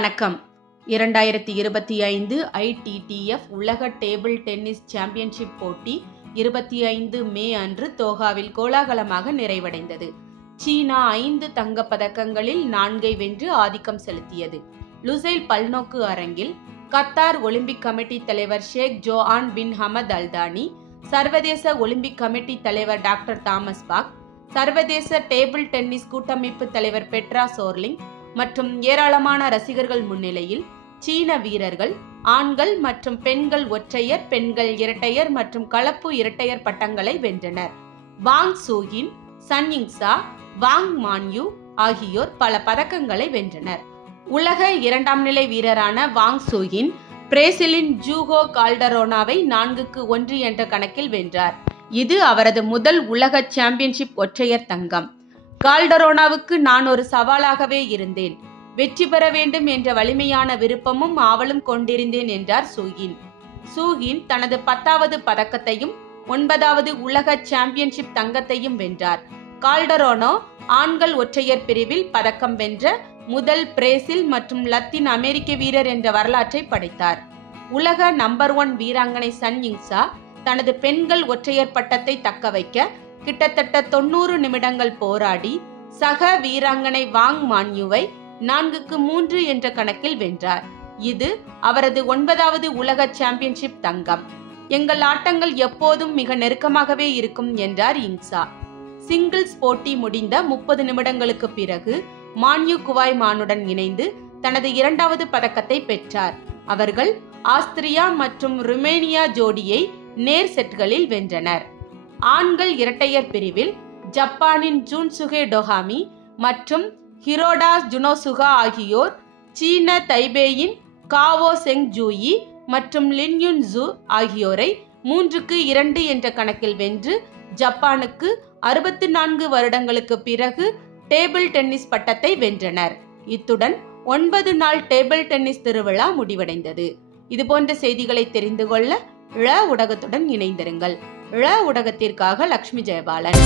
வணக்கம். 2025 ITTF உலக table tennis championship போட்டி 25 மே அன்று தோஹாவில் கோலாகலமாக நிறைவடைந்தது. சீனா 5 தங்கப் பதக்கங்களில் 4ஐ வென்று ஆதிக்கம் செலுத்தியது. லுசைல் பல்நோக்கு அரங்கில் கத்தார் ஒலிம்பிக் கமிட்டி தலைவர் ஷேக் ஜோஆன் பின் ஹமத் அல்தானி, சர்வதேச ஒலிம்பிக் கமிட்டி தலைவர் டாக்டர் தாமஸ் பாக், சர்வதேச டேபிள் டென்னிஸ் கூட்டமைப்பு தலைவர் பெட்ரா சோர்லிங் மற்றும் ஏராளமான ரசிகர்கள் முன்னிலையில் சீன வீரர்கள் ஆண்கள் மற்றும் பெண்கள் ஒற்றையர், பெண்கள் இரட்டையர் மற்றும் கலப்பு இரட்டையர் பட்டங்களை வென்றனர். வாங் சூயின், சன் யிங்சா, வாங் மான்யூ ஆகியோர் பல பதக்கங்களை வென்றனர். உலக 2ஆம் நிலை வீரரான வாங் சூயின் பிரேசிலின் ஜூகோ கால்டரோனாவை 4-1 என்ற கணக்கில் வென்றார். இது அவரது முதல் உலக சாம்பியன்ஷிப் ஒற்றையர் தங்கம். கால்டரோனாவுக்கு நான் ஒரு சவாலாகவே இருந்தேன். வெற்றி பெற வேண்டும் என்ற வலிமையான விருப்பமும் ஆவலும் கொண்டிருந்தேன் என்றார் சூயின். சூயின் தனது 10வது பதக்கத்தையும் 9வது உலக சாம்பியன்ஷிப் தங்கத்தையும் வென்றார். கால்டரோனோ ஆண்கள் ஒற்றையர் பிரிவில் பதக்கம் வென்ற முதல் பிரேசில் மற்றும் லத்தீன் அமெரிக்க வீரர் என்ற வரலாற்றை படைத்தார். உலக நம்பர் 1 வீராங்கனை சன் யிங்சா தனது பெண்கள் ஒற்றையர் பட்டத்தை தக்க வைக்க கிட்டத்தட்ட 90 நிமிடங்கள் போராடி சக வீராங்கனை வாங் மான்யூவை 4-3 என்ற கணக்கில் வென்றார். இது அவரது 9வது உலக சாம்பியன்ஷிப் தங்கம். எங்கள் ஆட்டங்கள் எப்போதும் மிக நெருக்கமாகவே இருக்கும் என்றார் யிங்சா. சிங்கிள்ஸ் போட்டி முடிந்த 30 நிமிடங்களுக்கு பிறகு மான்யூ குவாய் மானுடன் இணைந்து தனது 2வது பதக்கத்தை பெற்றார். அவர்கள் ஆஸ்திரியா மற்றும் ருமேனியா ஜோடியை நேர் செட்களில் வென்றனர். ஆண்கள் இரட்டையர் பிரிவில் ஜப்பானின் ஜூன்சுகே டோகாமி மற்றும் ஹிரோடா ஜுனோசுகா ஆகியோர் சீன தைபேயின் காவோ செங் ஜூயி மற்றும் லின் யுன் ஜூ ஆகியோரை 3-2 என்ற கணக்கில் வென்று ஜப்பானுக்கு 64 வருடங்களுக்கு பிறகு டேபிள் டென்னிஸ் பட்டத்தை வென்றனர். இத்துடன் 9 நாள் டேபிள் டென்னிஸ் திருவிழா முடிவடைந்தது. இதுபோன்ற செய்திகளை தெரிந்து கொள்ள ஊடகத்துடன் இணைந்திருங்கள். ஊடகத்திற்காக லட்சுமி ஜெயபாலன்.